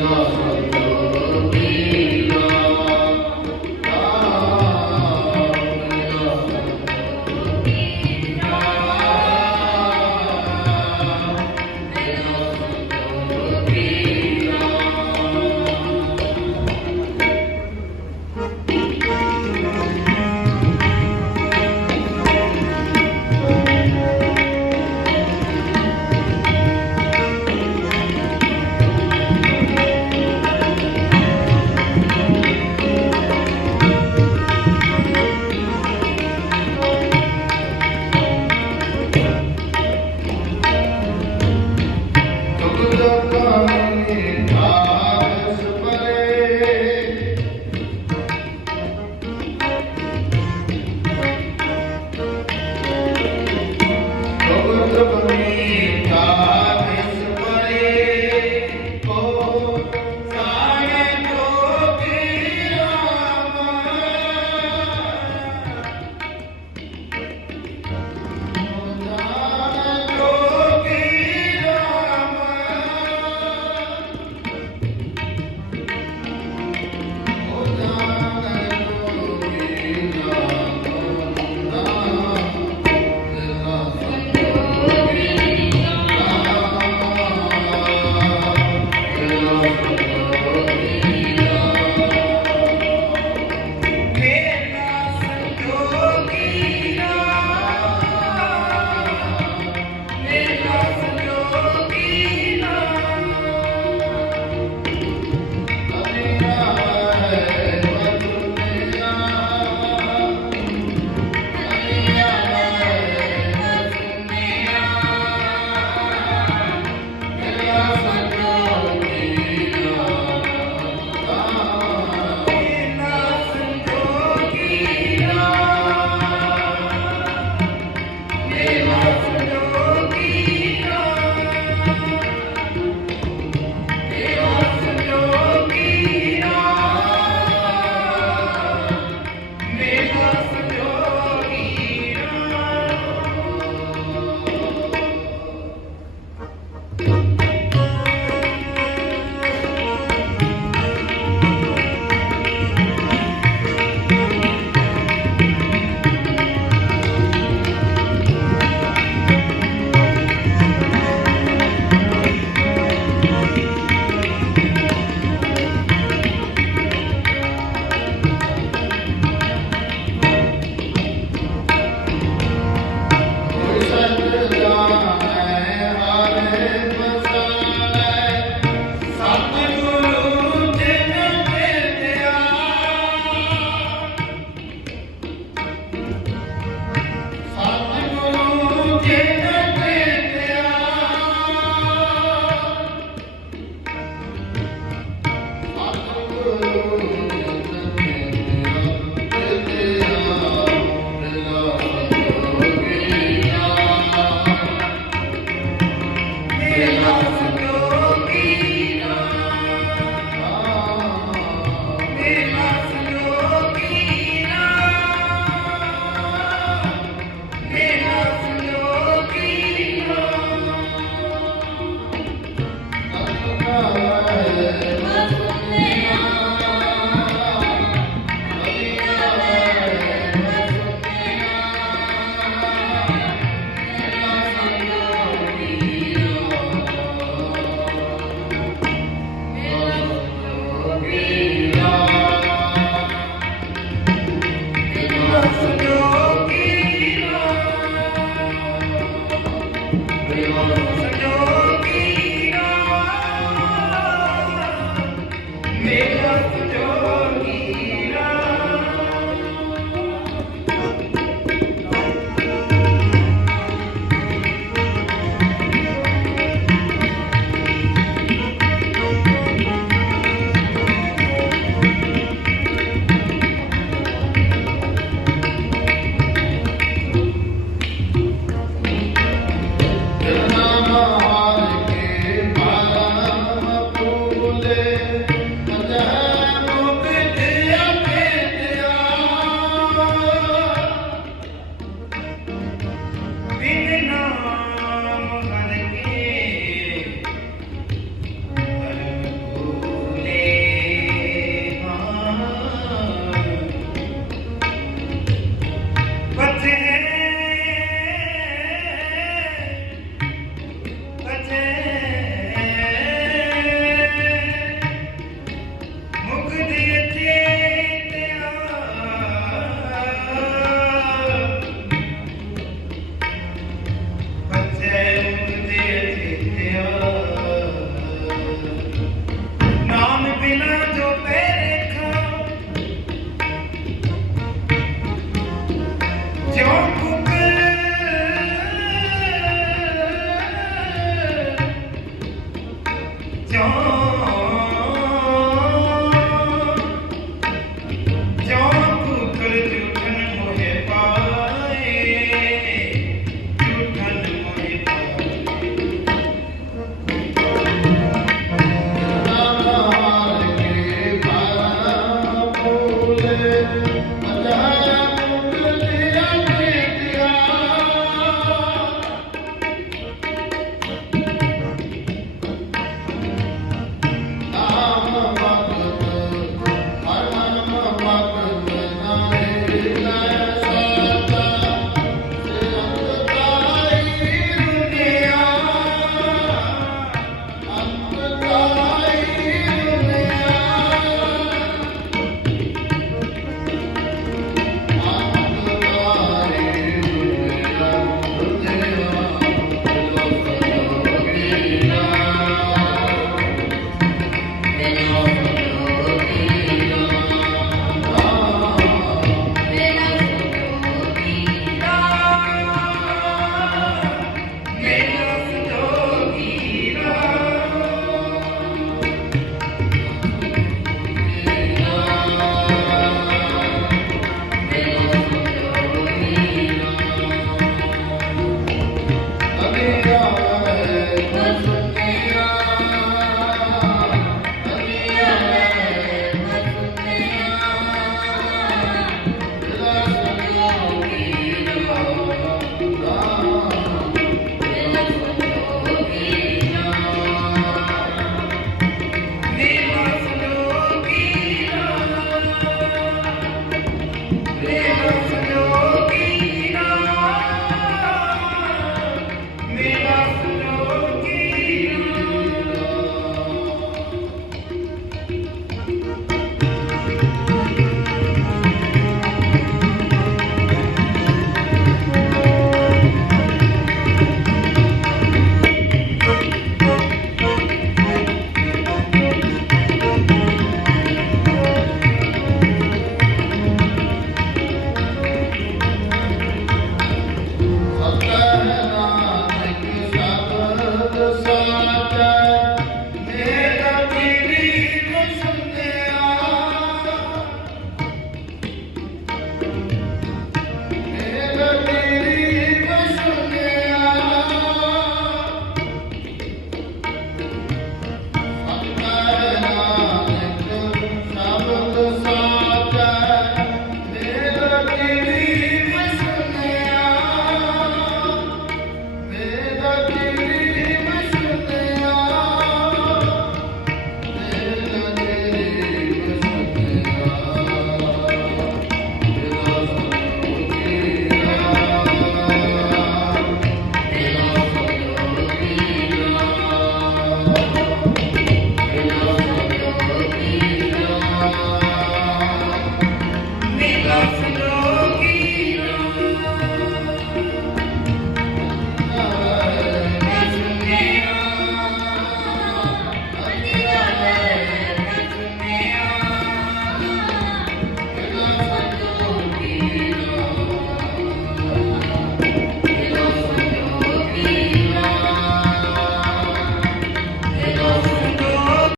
Amen.